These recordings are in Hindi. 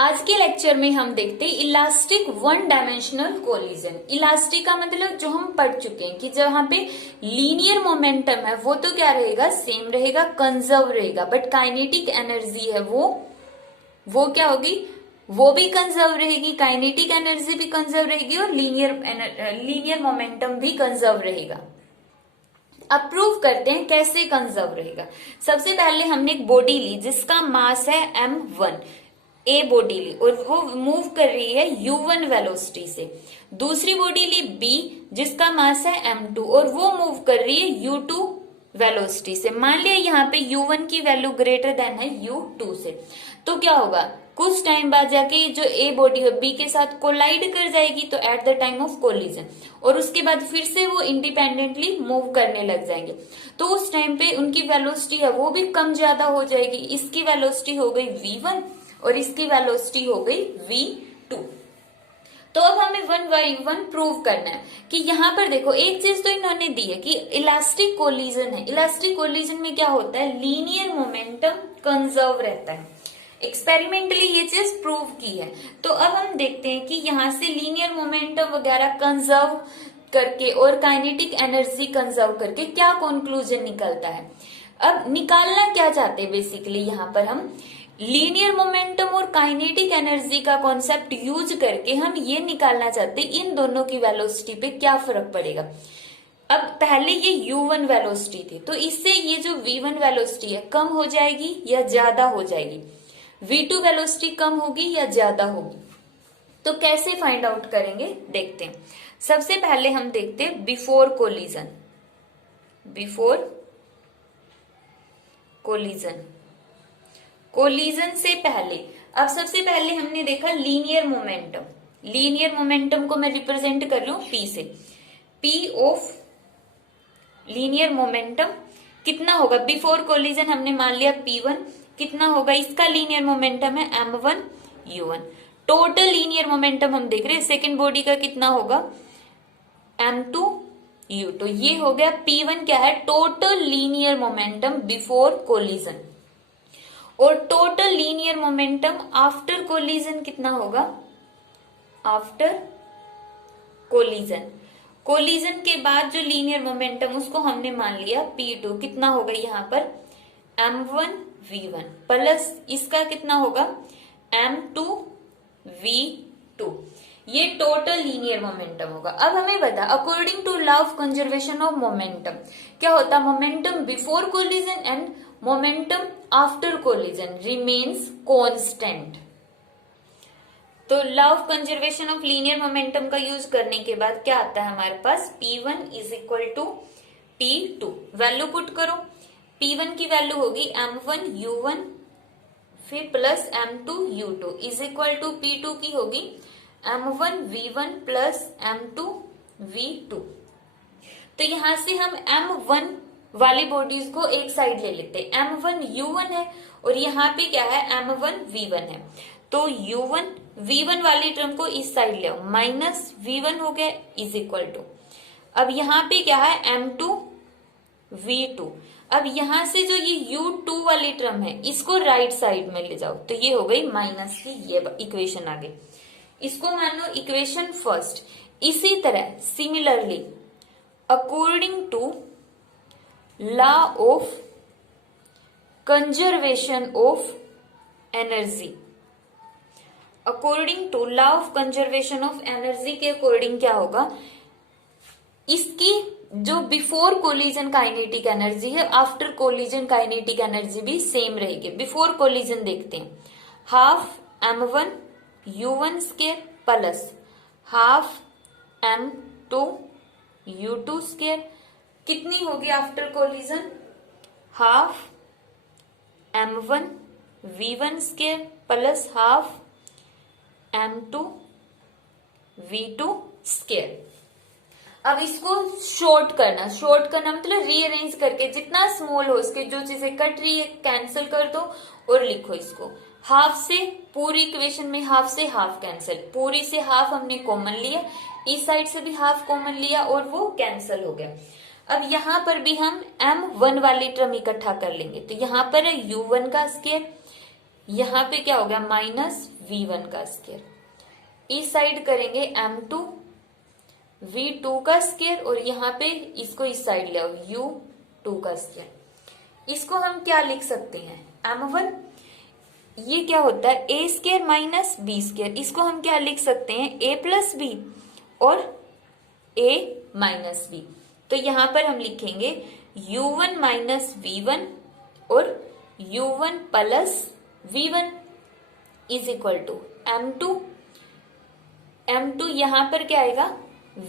आज के लेक्चर में हम देखते हैं elastic one dimensional collision. Elastic का मतलब जो हम पढ़ चुके हैं कि जहां पे लीनियर मोमेंटम है वो तो क्या रहेगा, सेम रहेगा, कंजर्व रहेगा, बट काइनेटिक एनर्जी है वो क्या होगी, वो भी कंजर्व रहेगी, काइनेटिक एनर्जी भी कंजर्व रहेगी और लीनियर मोमेंटम भी कंजर्व रहेगा। अब प्रूव करते हैं कैसे कंजर्व रहेगा। सबसे पहले हमने एक बॉडी ली जिसका मास है m1, ए बॉडी ली और वो मूव कर रही है u1 वेलोसिटी से। दूसरी बॉडी ली b जिसका मास है m2 और वो मूव कर रही है u2 वेलोसिटी से। मान लिया यहाँ पे u1 की वैल्यू ग्रेटर देन है u2 से, तो क्या होगा, कुछ टाइम बाद जाके जो ए बॉडी है बी के साथ कोलाइड कर जाएगी, तो at the time of collision, और उसके बाद फिर से वो इंडिपेंडेंटली मूव करने लग जाएंगे। तो उस टाइम पे उनकी वेलोसिटी है वो भी कम ज्यादा हो जाएगी। इसकी वेलोसिटी हो गई v1 और इसकी वेलोसिटी हो गई v2। तो अब हमें वन बाई वन प्रूव करना है कि यहाँ पर देखो एक चीज तो इन्होंने दी है कि इलास्टिक कोलिजन है। इलास्टिक कोलिजन में क्या होता है, लीनियर मोमेंटम कंजर्व रहता है। एक्सपेरिमेंटली ये चीज प्रूव की है। तो अब हम देखते हैं कि यहाँ से लीनियर मोमेंटम वगैरह कंजर्व करके और काइनेटिक एनर्जी कंजर्व करके क्या कंक्लूजन निकलता है। अब निकालना क्या चाहते हैं बेसिकली, यहाँ पर हम लीनियर मोमेंटम और काइनेटिक एनर्जी का कॉन्सेप्ट यूज करके हम ये निकालना चाहते हैं इन दोनों की वेलोसिटी पे क्या फर्क पड़ेगा। अब पहले ये u1 वेलोसिटी थी, तो इससे ये जो v1 वेलोसिटी है कम हो जाएगी या ज्यादा हो जाएगी, v2 वेलोसिटी कम होगी या ज्यादा होगी। तो कैसे फाइंड आउट करेंगे देखते हैं। सबसे पहले हम देखते हैं बिफोर कोलिजन। कोलिजन से पहले, अब सबसे पहले हमने देखा लीनियर मोमेंटम। लीनियर मोमेंटम को मैं रिप्रेजेंट कर रही हूं P से। P ऑफ लीनियर मोमेंटम कितना होगा, बिफोर कोलिजन हमने मान लिया P1, कितना होगा, इसका लीनियर मोमेंटम है m1 u1। Total linear momentum हम देख रहे हैं सेकेंड बॉडी का कितना होगा, m2 u2। ये हो गया P1 क्या है, total linear momentum before collision. और total linear momentum after collision कितना होगा, आफ्टर कोलिजन के बाद जो लीनियर मोमेंटम उसको हमने मान लिया P2, कितना होगा यहाँ पर m1 v1 प्लस इसका कितना होगा m2 v2। ये टोटल लीनियर मोमेंटम होगा। अब हमें बता, according to law of conservation of momentum क्या होता है, momentum before collision and momentum after collision remains constant. तो law of conservation of linear momentum का यूज करने के बाद क्या आता है हमारे पास, P1 is equal to P2। Value put करो, P1 की वैल्यू होगी m1 u1 फिर plus m2 u2 is equal to P2 की होगी m1 v1 plus m2 v2। तो यहां से हम m1 वाली बॉडीज को एक साइड ले लेते हैं। m1 u1 है और यहाँ पे क्या है m1 v1 है, तो u1 v1 वाली टर्म को इस साइड ले आओ, माइनस v1 हो गया इज इक्वल टू, अब यहाँ पे क्या है m2 v2। अब यहां से जो ये u2 वाली टर्म है इसको राइट साइड में ले जाओ, तो ये हो गई माइनस की ये इक्वेशन आ गई, इसको मान लो इक्वेशन फर्स्ट। इसी तरह similarly according to law of conservation of energy, according to law of conservation of energy के अकॉर्डिंग क्या होगा, इसकी जो बिफोर कोलिजन काइनेटिक एनर्जी है आफ्टर कोलिजन काइनेटिक एनर्जी भी सेम रहेगी। बिफोर कोलिजन देखते हैं, half m1 u1 square plus half m2 u2 square, कितनी होगी after collision, half m1 v1 square plus half m2 v2 square. अब इसको शॉर्ट करना मतलब रीअरेंज करके जितना स्मॉल हो सके, जो चीजें कट रही है कैंसिल कर दो और लिखो इसको हाफ से, पूरी इक्वेशन में हाफ से हाफ कैंसिल, पूरी से हाफ हमने कॉमन लिया, इस साइड से भी हाफ कॉमन लिया और वो कैंसिल हो गया। अब यहाँ पर भी हम m1 वाली टर्म इकट्ठा कर लेंगे, तो यहाँ पर है u1 का स्क्वायर, यहाँ पे क्या हो गया माइनस V1 का स्क्वायर, इस साइड करेंगे M2 V2 का स्क्वायर और यहाँ पे इसको इस साइड ले आओ U2 का स्क्वायर। इसको हम क्या लिख सकते हैं M1, ये क्या होता है ए स्क्वायर माइनस बी स्क्वायर, इसको हम क्या लिख सकते हैं ए प्लस बी और ए माइनस बी। तो यहां पर हम लिखेंगे U1 माइनस V1 और U1 plus V1 is equal to M2, M2 यहां पर क्या आएगा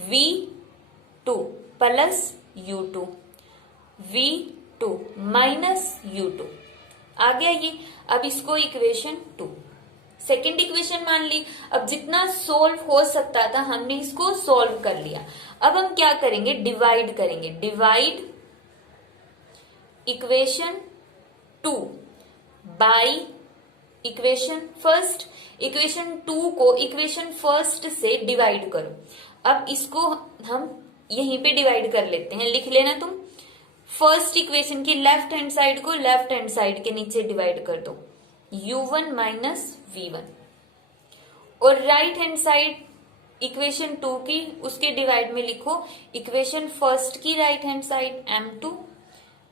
V2 plus U2, V2 minus U2 आ गया ये। अब इसको इक्वेशन 2 सेकेंड इक्वेशन मान ली। अब जितना सोल्व हो सकता था हमने इसको सोल्व कर लिया। अब हम क्या करेंगे डिवाइड करेंगे, divide equation 2 by equation first. Equation 2 को इक्वेशन फर्स्ट से डिवाइड करो। अब इसको हम यहीं पे डिवाइड कर लेते हैं, लिख लेना तुम। फर्स्ट इक्वेशन की लेफ्ट हैंड साइड को लेफ्ट हैंड साइड के नीचे डिवाइड कर दो U1 माइनस V1 और राइट हैंड साइड इक्वेशन 2 की उसके डिवाइड में लिखो इक्वेशन फर्स्ट की right hand side M2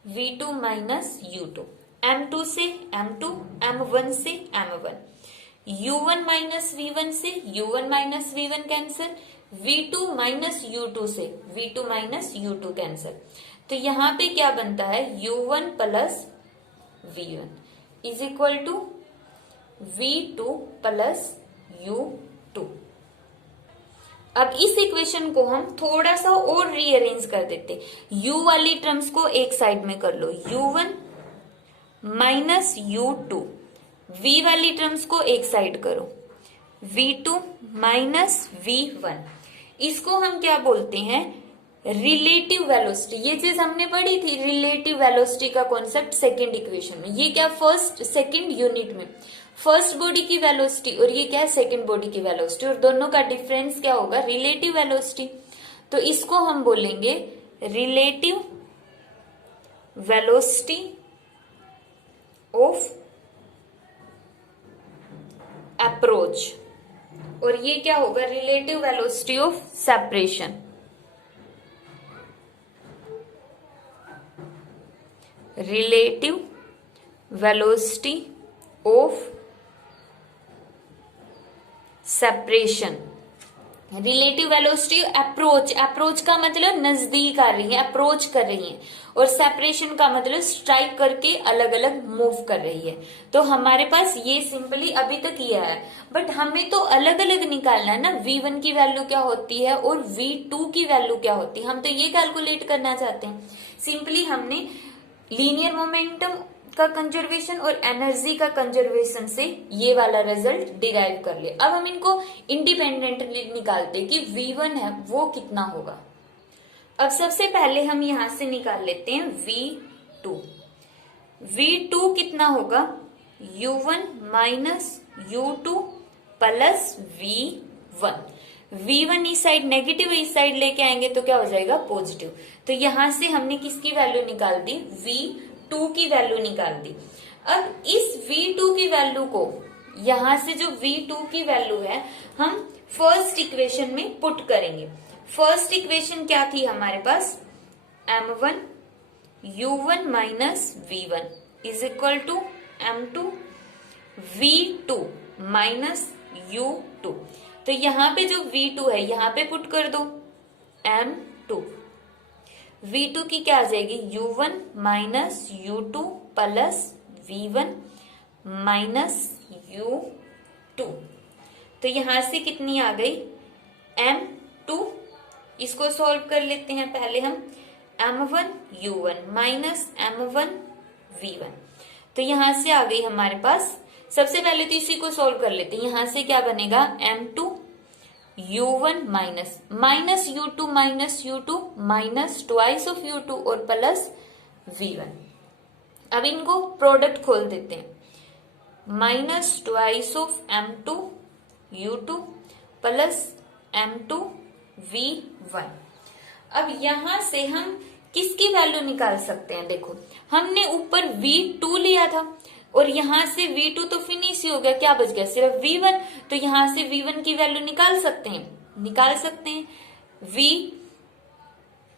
V2 minus U2, M2 से M2, M1 से M1, U1 माइनस V1 से U1 minus V1 cancel, V2 minus U2 से V2 माइनस U2 कैंसिल। तो यहां पे क्या बनता है U1 plus V1 is equal to V2 plus U2। अब इस इक्वेशन को हम थोड़ा सा और रीअरेंज कर देते। U वाली टर्म्स को एक साइड में कर लो U1 माइनस U2, V वाली टर्म्स को एक साइड करो V2 माइनस V1। इसको हम क्या बोलते हैं रिलेटिव वेलोसिटी। ये चीज हमने पढ़ी थी रिलेटिव वेलोसिटी का कॉन्सेप्ट सेकंड इक्वेशन में। ये क्या फर्स्ट सेकंड यूनिट में फर्स्ट बॉडी की वेलोसिटी और ये क्या है सेकंड बॉडी की वेलोसिटी, और दोनों का डिफरेंस क्या होगा रिलेटिव वेलोसिटी। तो इसको हम बोलेंगे रिलेटिव वेलोसिटी ऑफ अप्रोच, और ये क्या होगा relative velocity of separation. Relative velocity of separation, relative velocity approach, approach का मतलब नजदीक आ रही है, अप्रोच कर रही है, और सेपरेशन का मतलब स्ट्राइक करके अलग अलग मूव कर रही है। तो हमारे पास ये सिंपली अभी तक ये है, बट हमें तो अलग अलग निकालना है ना V1 की वैल्यू क्या होती है और V2 की वैल्यू क्या होती है। हम तो ये कैलकुलेट करना चाहते हैं। सिंपली हमने लीनियर मोमेंटम का कंजर्वेशन और एनर्जी का कंजर्वेशन से ये वाला रिजल्ट डिराइव कर ले। अब हम इनको इंडिपेंडेंटली निकालते कि V1 है वो कितना होगा। अब सबसे पहले हम यहां से निकाल लेते हैं V2। V2 कितना होगा U1 minus U2 plus V1। V1 इस साइड नेगेटिव इस साइड लेके आएंगे तो क्या हो जाएगा पॉजिटिव। तो यहां से हमने किसकी वैल्यू निकाल दी V2 की वैल्यू निकाल दी। अब इस V2 की वैल्यू को यहां से जो V2 की वैल्यू है हम फर्स्ट इक्वेशन में पुट करेंगे। फर्स्ट इक्वेशन क्या थी हमारे पास M1 U1 minus V1 is equal to M2 V2 minus U2। तो यहां पे जो V2 है यहां पे पुट कर दो M2। V2 की क्या आ जाएगी U1 minus U2 plus V1 minus U2। तो यहां से कितनी आ गई M2। इसको सॉल्व कर लेते हैं पहले हम M1 U1 minus M1 V1। तो यहां से आ गई हमारे पास, सबसे पहले तो इसी को सॉल्व कर लेते हैं। यहां से क्या बनेगा M2 U1 minus minus U2 minus twice of U2 और प्लस V1। अब इनको प्रोडक्ट खोल देते हैं minus twice of M2 U2 plus M2 V1। अब यहां से हम किसकी वैल्यू निकाल सकते हैं, देखो हमने ऊपर V2 लिया था और यहां से V2 तो फिनिश ही हो गया, क्या बच गया सिर्फ V1। तो यहां से V1 की वैल्यू निकाल सकते हैं।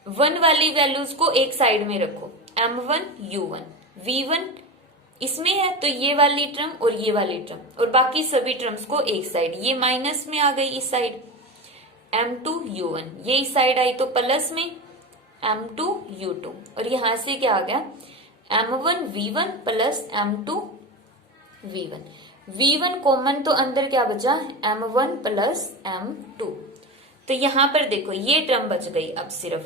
V1 वाली वैल्यूज को एक साइड में रखो, M1 U1, V1 इसमें है तो ये वाली टर्म और ये वाली टर्म और बाकी सभी टर्म्स को एक साइड, ये माइनस में आ गई इस साइड M2 U1, ये इस साइड आई तो प्लस में M2 U2 और यहां से क्या आ गया M1 V1 plus M2 V1। V1 common तो अंदर क्या बचा M1 प्लस M2। तो यहां पर देखो ये टर्म बच गई अब सिर्फ।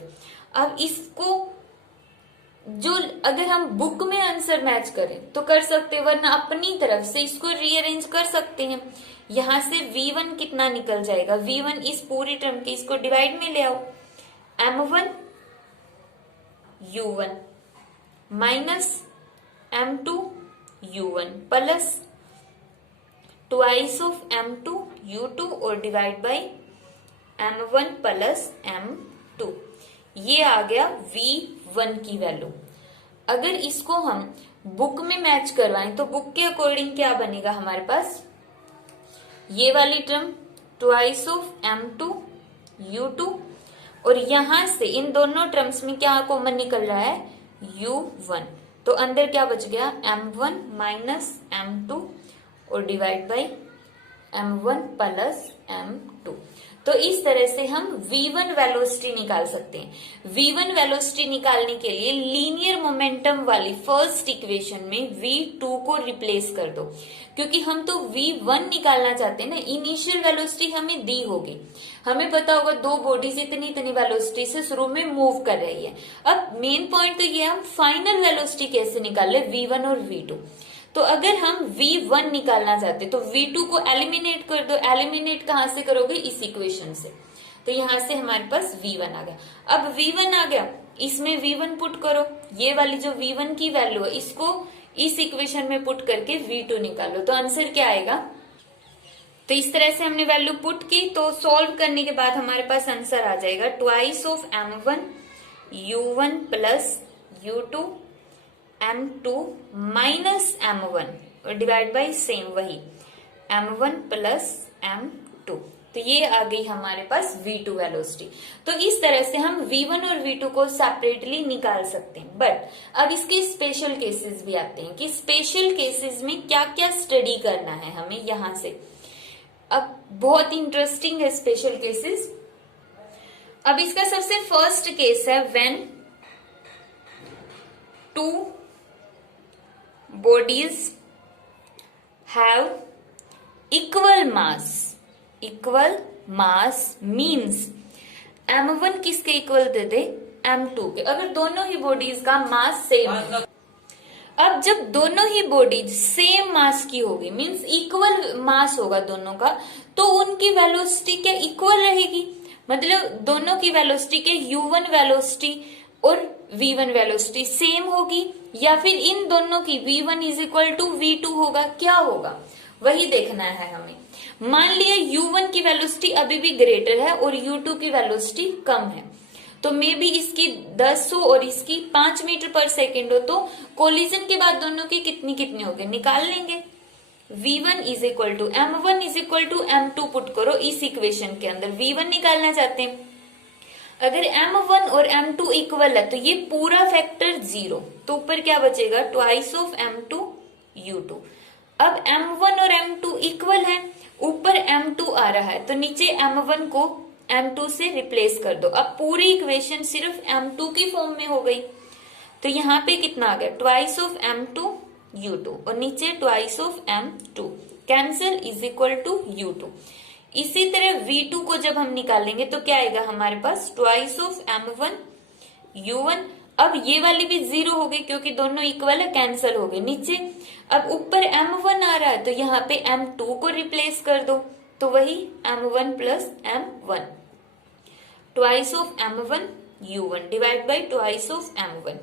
अब इसको जो अगर हम बुक में आंसर मैच करें तो कर सकते हैं, वरना अपनी तरफ से इसको रीअरेंज कर सकते हैं। यहां से V1 कितना निकल जाएगा, V1 इस पूरी टर्म के इसको डिवाइड में ले आओ, M1 U1 minus M2 U1 plus twice of M2 U2 और divide by M1 plus M2। ये आ गया V1 की वैल्यू। अगर इसको हम बुक में मैच करवाएं तो बुक के अकॉर्डिंग क्या बनेगा हमारे पास, ये वाली term twice of M2 U2 और यहां से इन दोनों टर्म्स में क्या कॉमन निकल रहा है U1, तो अंदर क्या बच गया M1 माइनस M2 और divide by M1 plus M2। तो इस तरह से हम V1 वेलोसिटी निकाल सकते हैं। V1 वेलोसिटी निकालने के लिए लीनियर मोमेंटम वाली फर्स्ट इक्वेशन में V2 को रिप्लेस कर दो, क्योंकि हम तो V1 निकालना चाहते हैं ना। इनिशियल वेलोसिटी हमें दी होगी, हमें पता होगा दो बॉडीज इतनी इतनी वेलोसिटी से शुरू में मूव कर रही है। अब मेन पॉइंट तो ये हम फाइनल वेलोसिटी कैसे निकाले V1 और V2। तो अगर हम V1 निकालना चाहते तो V2 को एलिमिनेट कर दो। एलिमिनेट कहां से करोगे, इस इक्वेशन से। तो यहां से हमारे पास V1 आ गया। अब V1 आ गया, इसमें V1 पुट करो, ये वाली जो V1 की वैल्यू है इसको इस इक्वेशन में पुट करके V2 निकालो, तो आंसर क्या आएगा। तो इस तरह से हमने वैल्यू पुट की, तो सॉल्व करने के बाद हमारे पास आंसर आ जाएगा twice of M1 U1 plus U2 M2 minus M1 और डिवाइड बाई सेम वही M1 प्लस M2। तो ये आ गई हमारे पास V2 वेलोसिटी। तो इस तरह से हम V1 और V2 को सेपरेटली निकाल सकते हैं। बट अब इसके स्पेशल केसेस भी आते हैं कि स्पेशल केसेस में क्या क्या स्टडी करना है हमें यहां से। अब बहुत इंटरेस्टिंग है स्पेशल केसेस। अब इसका सबसे फर्स्ट केस है when two bodies have equal mass means M1 किसके इक्वल दे दे, M2 के। अगर दोनों ही बॉडीज का मास सेम है, अब जब दोनों ही बॉडीज सेम मास की होगी मींस इक्वल मास होगा दोनों का, तो उनकी वेलोसिटी क्या इक्वल रहेगी। मतलब दोनों की वेलोसिटी के U1 वेलोसिटी और V1 वेलोसिटी सेम होगी, या फिर इन दोनों की V1 is equal to V2 होगा, क्या होगा वही देखना है हमें। मान लिया U1 की वेलोसिटी अभी भी ग्रेटर है और U2 की वेलोसिटी कम है, तो मे बी इसकी 10 हो और इसकी 5 मीटर पर सेकेंड हो, तो कोलिजन के बाद दोनों की कितनी हो गए निकाल लेंगे। V1 is equal to M1 is equal to M2 put करो इस इक्वेशन के अंदर। V1 निकालना चाहते हैं, अगर M1 और M2 इक्वल है तो ये पूरा फैक्टर 0, तो ऊपर क्या बचेगा ट्वाइस ऑफ M2 U2। अब M1 और M2 इक्वल है, ऊपर M2 आ रहा है, तो नीचे M1 को M2 से रिप्लेस कर दो। अब पूरी इक्वेशन सिर्फ M2 की फॉर्म में हो गई, तो यहाँ पे कितना आ गया ट्वाइस ऑफ M2 U2 और नीचे twice of M2, cancel is equal to U2। इसी तरह V2 को जब हम निकालेंगे तो क्या आएगा हमारे पास ट्वाइस ऑफ M1 U1। अब ये वाली भी 0 हो गई क्योंकि दोनों इक्वल है, कैंसिल हो गए नीचे। अब ऊपर M1 आ रहा है तो यहाँ पे M2 को रिप्लेस कर दो, तो वही M1 plus M1 twice of M1 U1 divide by twice of M1,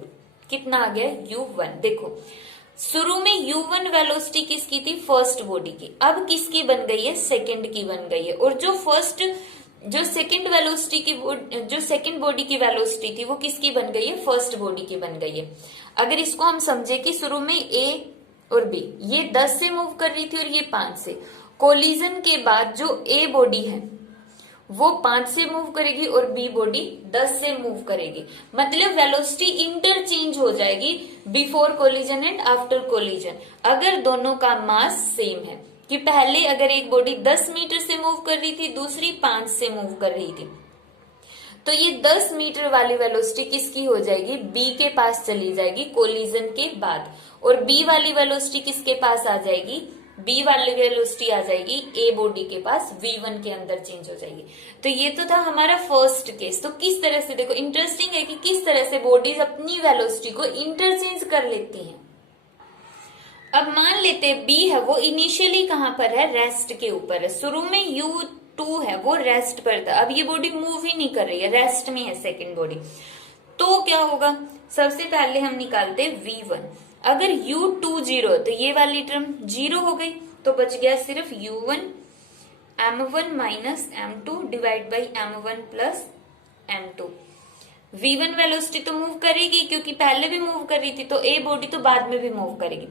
कितना आ गया U1। देखो शुरू में U1 वेलोसिटी किसकी थी, फर्स्ट बॉडी की, अब किसकी बन गई है, सेकंड की बन गई है। और जो सेकंड वेलोसिटी की जो सेकंड बॉडी की वेलोसिटी थी वो किसकी बन गई है, फर्स्ट बॉडी की बन गई है। अगर इसको हम समझे कि शुरू में A और बी, ये 10 से मूव कर रही थी और ये 5 से। कोलिजन के बाद जो ए बॉडी है वो 5 से मूव करेगी और बी बॉडी 10 से मूव करेगी। मतलब वेलोसिटी इंटरचेंज हो जाएगी before collision and after collision, अगर दोनों का मास सेम है। कि पहले अगर एक बॉडी 10 मीटर से मूव कर रही थी, दूसरी 5 से मूव कर रही थी, तो ये 10 मीटर वाली वेलोसिटी किसकी हो जाएगी, बी के पास चली जाएगी कोलिजन के बाद। और बी वाली वेलोसिटी किसके पास आ जाएगी, बी वाली वेलोसिटी आ जाएगी ए बॉडी के पास, v1 के अंदर चेंज हो जाएगी। तो ये तो था हमारा फर्स्ट केस। तो किस तरह से, देखो इंटरेस्टिंग है कि किस तरह से बॉडीज अपनी वेलोसिटी को इंटरचेंज कर लेती हैं। अब मान लेते हैं बी है वो इनिशियली कहां पर है, रेस्ट के ऊपर है। शुरू में u2 है वो रेस्ट पर था, अब ये बॉडी मूव ही नहीं कर रही है, रेस्ट में है सेकेंड बॉडी। तो क्या होगा, सबसे पहले हम निकालते v1। अगर u2 0 तो ये वाली टर्म 0 हो गई, तो बच गया सिर्फ u1 m1 minus m2 divide by m1 plus m2। v1 velocity तो मूव करेगी क्योंकि पहले भी मूव कर रही थी, तो ए बॉडी तो बाद में भी मूव करेगी।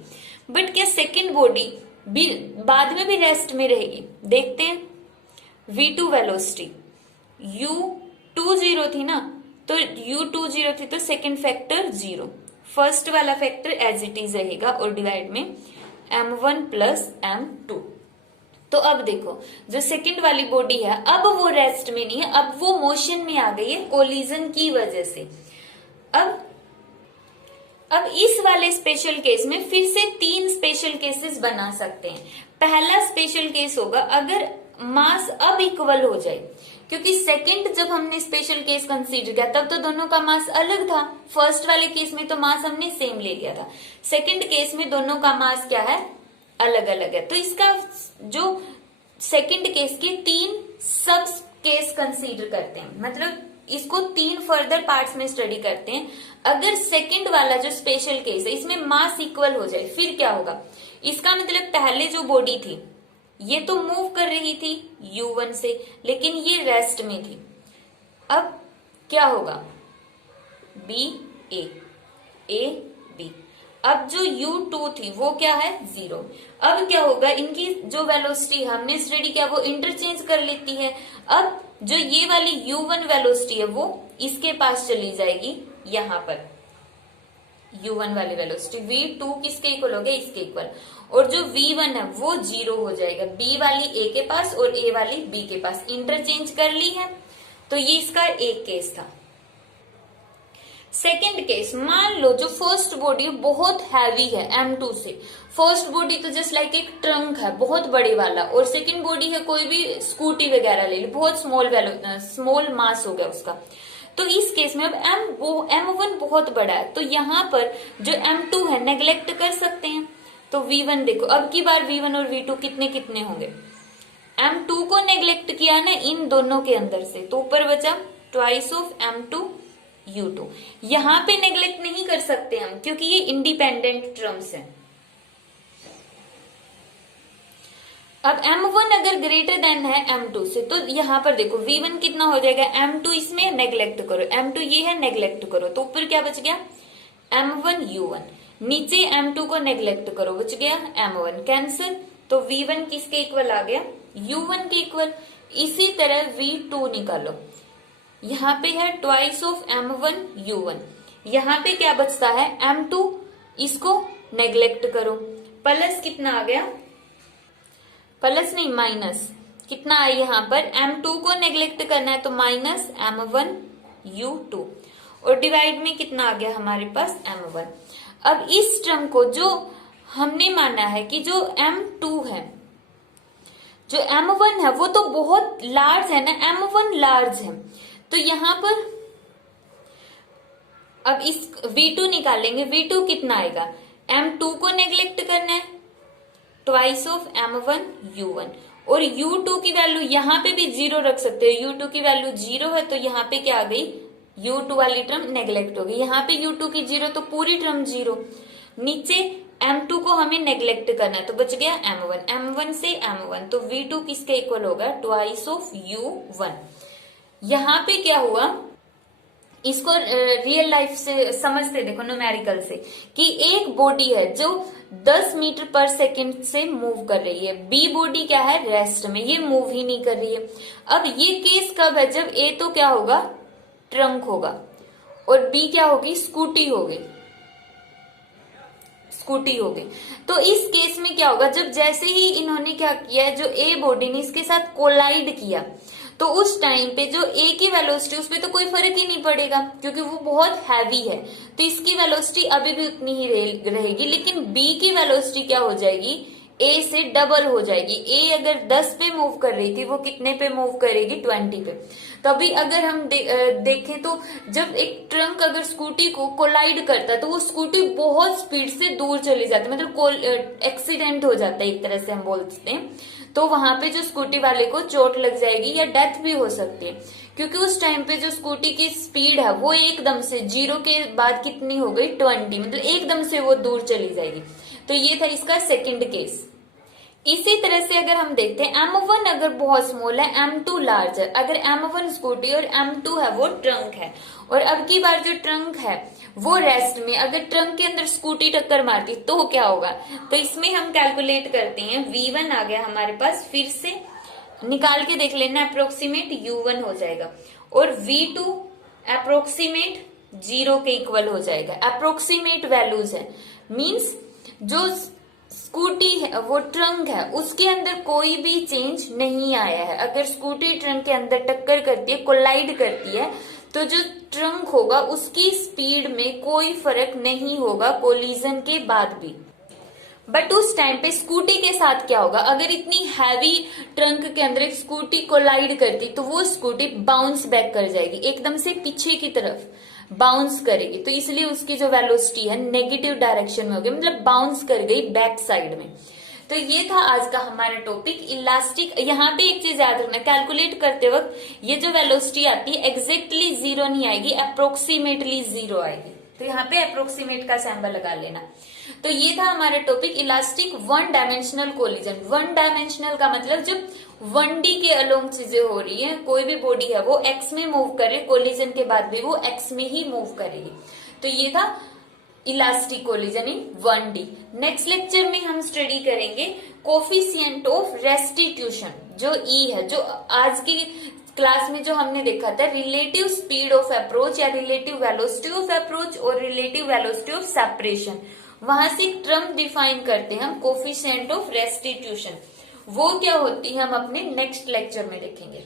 बट क्या सेकेंड बॉडी भी बाद में भी रेस्ट में रहेगी, देखते हैं। v2 वेलोसिटी u2 0 थी ना, तो u2 0 थी तो सेकेंड फैक्टर 0, फर्स्ट वाला फैक्टर एज इट इज रहेगा और डिवाइड में m1 प्लस m2। तो अब देखो जो सेकंड वाली बॉडी है अब वो रेस्ट में नहीं है, अब वो मोशन में आ गई है कोलिजन की वजह से। अब इस वाले स्पेशल केस में फिर से 3 स्पेशल केसेस बना सकते हैं। पहला स्पेशल केस होगा अगर मास अब इक्वल हो जाए, क्योंकि सेकंड जब हमने स्पेशल केस कंसीडर किया तब तो दोनों का मास अलग था। फर्स्ट वाले केस में तो मास हमने सेम ले लिया था, सेकंड केस में दोनों का मास क्या है, अलग अलग है। तो इसका जो सेकंड केस के 3 सब केस कंसीडर करते हैं, मतलब इसको 3 फर्दर पार्ट्स में स्टडी करते हैं। अगर सेकंड वाला जो स्पेशल केस है इसमें मास इक्वल हो जाए फिर क्या होगा, इसका मतलब पहले जो बॉडी थी ये तो मूव कर रही थी u1 से, लेकिन ये रेस्ट में थी। अब क्या होगा, b a a b। अब जो u2 थी वो क्या है 0। अब क्या होगा, इनकी जो वेलोसिटी हमने स्टडी किया वो इंटरचेंज कर लेती है। अब जो ये वाली u1 वेलोसिटी है वो इसके पास चली जाएगी, यहां पर u1 वाली वेलोसिटी v2 किसके इक्वल हो गया, इसके इक्वल। और जो v1 है वो 0 हो जाएगा, b वाली a के पास और a वाली b के पास, इंटरचेंज कर ली है। तो ये इसका एक केस था। सेकेंड केस, मान लो जो फर्स्ट बॉडी बहुत हैवी है m2 से, फर्स्ट बॉडी तो जस्ट लाइक एक ट्रंक है बहुत बड़े वाला, और सेकेंड बॉडी है कोई भी स्कूटी वगैरह ले ली, बहुत स्मॉल मास हो गया उसका। तो इस केस में अब m1 बहुत बड़ा है, तो यहाँ पर जो m2 है नेग्लेक्ट कर सकते हैं। तो v1 देखो, अब की बार v1 और v2 कितने कितने होंगे, m2 को नेग्लेक्ट किया ना इन दोनों के अंदर से, तो ऊपर बचा ट्वाइस ऑफ m2 u2। यहां पे नेग्लेक्ट नहीं कर सकते हम क्योंकि ये इंडिपेंडेंट टर्म्स हैं। अब m1 अगर ग्रेटर देन है m2 से, तो यहां पर देखो v1 कितना हो जाएगा, m2 इसमें नेग्लेक्ट करो, m2 ये है नेग्लेक्ट करो, तो ऊपर क्या बच गया m1 u1, नीचे m2 को नेग्लेक्ट करो बच गया m1, कैंसिल। तो v1 किसके इक्वल आ गया, u1 के इक्वल। इसी तरह v2 निकालो, यहाँ पे है ट्वाइस ऑफ m1 u1, यहाँ पे क्या बचता है m2, इसको नेग्लेक्ट करो, प्लस कितना आ गया, प्लस नहीं माइनस कितना है, यहाँ पर m2 को नेग्लेक्ट करना है तो माइनस m1 u2, और डिवाइड में कितना आ गया हमारे पास m1। अब इस टर्म को जो हमने माना है कि जो m2 है, जो m1 है वो तो बहुत लार्ज है ना, m1 लार्ज है, तो यहां पर अब इस v2 निकालेंगे, v2 कितना आएगा, m2 को नेग्लेक्ट करना है ट्वाइस ऑफ m1 u1, और u2 की वैल्यू यहां पे भी 0 रख सकते हो, u2 की वैल्यू 0 है तो यहाँ पे क्या आ गई, u2 वाली टर्म नेग्लेक्ट हो गई, यहाँ पे u2 की 0 तो पूरी टर्म 0, नीचे m2 को हमें नेग्लेक्ट करना है तो बच गया m1, m1 से m1, तो v2 किसके इक्वल होगा, ट्वाइस ऑफ u1। यहाँ पे क्या हुआ, इसको रियल लाइफ से समझते, देखो न्यूमेरिकल से, कि एक बॉडी है जो 10 मीटर पर सेकंड से मूव कर रही है, बी बॉडी क्या है, रेस्ट में, ये मूव ही नहीं कर रही है। अब ये केस कब है, जब ए तो क्या होगा, ट्रंक होगा, और बी क्या होगी, स्कूटी होगी, स्कूटी होगी। तो इस केस में क्या होगा, जब जैसे ही इन्होंने क्या किया, जो ए बॉडी ने इसके साथ कोलाइड किया, तो उस टाइम पे जो ए की वेलोसिटी, उस पर तो कोई फर्क ही नहीं पड़ेगा क्योंकि वो बहुत हैवी है, तो इसकी वेलोसिटी अभी भी उतनी ही रहेगी। लेकिन बी की वेलोसिटी क्या हो जाएगी, ए से डबल हो जाएगी। ए अगर 10 पे मूव कर रही थी, वो कितने पे मूव करेगी, 20 पे। तभी अगर हम देखें तो जब एक ट्रंक अगर स्कूटी को कोलाइड करता है तो वो स्कूटी बहुत स्पीड से दूर चली जाती है, मतलब एक्सीडेंट हो जाता है एक तरह से हम बोल सकते हैं। तो वहां पे जो स्कूटी वाले को चोट लग जाएगी या डेथ भी हो सकती है, क्योंकि उस टाइम पे जो स्कूटी की स्पीड है वो एकदम से 0 के बाद कितनी हो गई, 20, मतलब एकदम से वो दूर चली जाएगी। तो ये था इसका सेकंड केस। इसी तरह से अगर हम देखते हैं M1 अगर बहुत स्मॉल है, M2 लार्ज है, अगर M1 स्कूटी और M2 है वो ट्रंक है, और अब की बार जो ट्रंक है वो रेस्ट में, अगर ट्रंक के अंदर स्कूटी टक्कर मारती तो क्या होगा, तो इसमें हम कैलकुलेट करते हैं। V1 आ गया हमारे पास, फिर से निकाल के देख लेना, अप्रोक्सीमेट U1 हो जाएगा, और V2 अप्रोक्सीमेट 0 के इक्वल हो जाएगा। अप्रोक्सीमेट वैल्यूज है, मीन्स जो स्कूटी है वो ट्रंक है, उसके अंदर कोई भी चेंज नहीं आया है। अगर स्कूटी ट्रंक के अंदर टक्कर करती है, कोलाइड करती है, तो जो ट्रंक होगा उसकी स्पीड में कोई फर्क नहीं होगा कोलिजन के बाद भी। बट उस टाइम पे स्कूटी के साथ क्या होगा, अगर इतनी हैवी ट्रंक के अंदर एक स्कूटी कोलाइड करती तो वो स्कूटी बाउंस बैक कर जाएगी, एकदम से पीछे की तरफ बाउंस करेगी, तो इसलिए उसकी जो वेलोसिटी है नेगेटिव डायरेक्शन में होगी, मतलब बाउंस कर गई बैक साइड में। तो ये था आज का हमारा टॉपिक इलास्टिक। यहाँ पे एक चीज याद रखना, कैलकुलेट करते वक्त ये जो वेलोसिटी आती है एग्जैक्टली 0 नहीं आएगी, अप्रोक्सीमेटली 0 आएगी, तो यहाँ पे अप्रोक्सीमेट का सिंबल लगा लेना। तो ये था हमारा topic elastic one dimensional collision. One dimensional का मतलब जब 1D के अलोंग चीजें हो रही है, कोई भी बॉडी है वो एक्स में मूव करे, कोलिजन के बाद भी वो एक्स में ही मूव करेगी। तो ये था इलास्टिक कोलिजन इन 1D। नेक्स्ट लेक्चर में हम स्टडी करेंगे कोफिशिएंट ऑफ रेस्टिट्यूशन, जो ई है, जो आज की क्लास में जो हमने देखा था रिलेटिव स्पीड ऑफ अप्रोच या रिलेटिव वेलोसिटी ऑफ अप्रोच और रिलेटिव वेलोसिटी ऑफ सेपरेशन, वहां से एक टर्म डिफाइन करते हैं हम कोफिशिएंट ऑफ रेस्टिट्यूशन। वो क्या होती है हम अपने नेक्स्ट लेक्चर में देखेंगे।